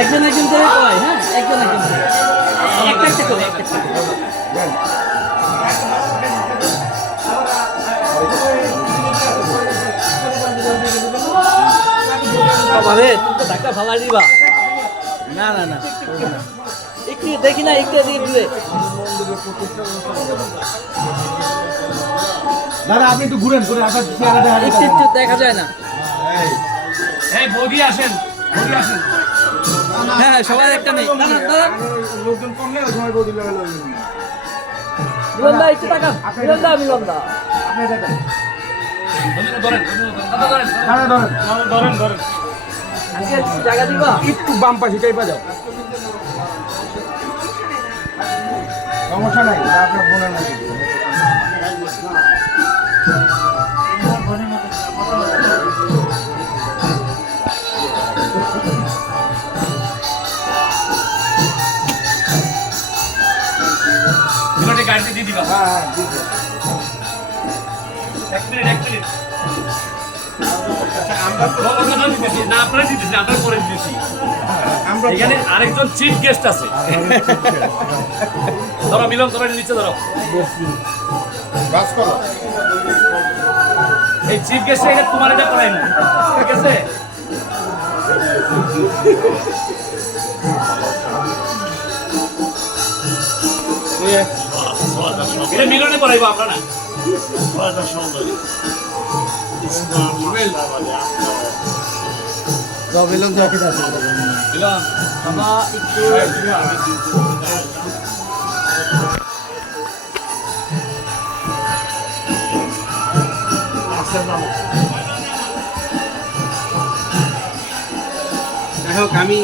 একজন একজন করে কয়, হ্যাঁ একজন একজন করে একটা একটা করে একটা একটা করে। বাবারে তুমি তো ধাক্কা ফালাই দিবা। না না না একটু দেখি না, একটু এদিকে ঘুরে। দাদা আপনি একটু ঘুরেন ঘুরে আপনার চেহারা দেখা একটু একটু দেখা যায় না। এই বৌদি আসেন, বৌদি আসেন। হ্যাঁ হ্যাঁ সবাই একটা নেই। না না দাদা লোকজন কমলে ওই সময় বৌদি লাগলো মিলন দা একটু তাকান, মিলন দা মিলন দা। আপনি দেখেন বৌদিকে ধরেন, দাদা ধরেন, দাদা ধরেন ধরেন ধরেন। আজকে একটু জায়গা দিবা। একটু বাম পাশে চাইপা যাও সমস্যা নাই এটা আপনার বোনের মতো দুটোটি গাড়িতে দিয়ে দিবা। হ্যাঁ হ্যাঁ ঠিক আছে এক মিনিট, এক মিনিট। আচ্ছা, আমরা অন্যজন দিতেছি না, আপনারা দিতেছি, আমরা করে দিতেছি। আমরা এখানে আরেকজন চিফ গেস্ট আছে। ধরো মিলন, তোমার নিচে ধরো। বাস করো এই চিফ গেস্ট এটা তোমার এটা করাই না, ঠিক আছে? এটা মিলনে করাইবো আমরা না। রবিলন তো একই আছে মিলন বাবা একটু যাই হোক আমি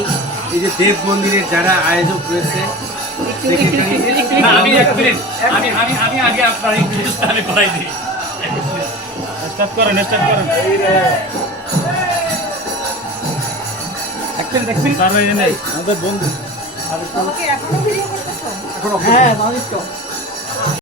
এই যে দেব মন্দিরের যারা আয়োজক রয়েছে না, আমি এক মিনিট, আমি আমি আমি আগে আপনার এই জিনিসটা আমি করাই দিই। স্টার্ট করেন, স্টার্ট করেন। এক মিনিট, তার বাইরে নেই, আমাদের বন্ধু। হ্যাঁ মানুষ তো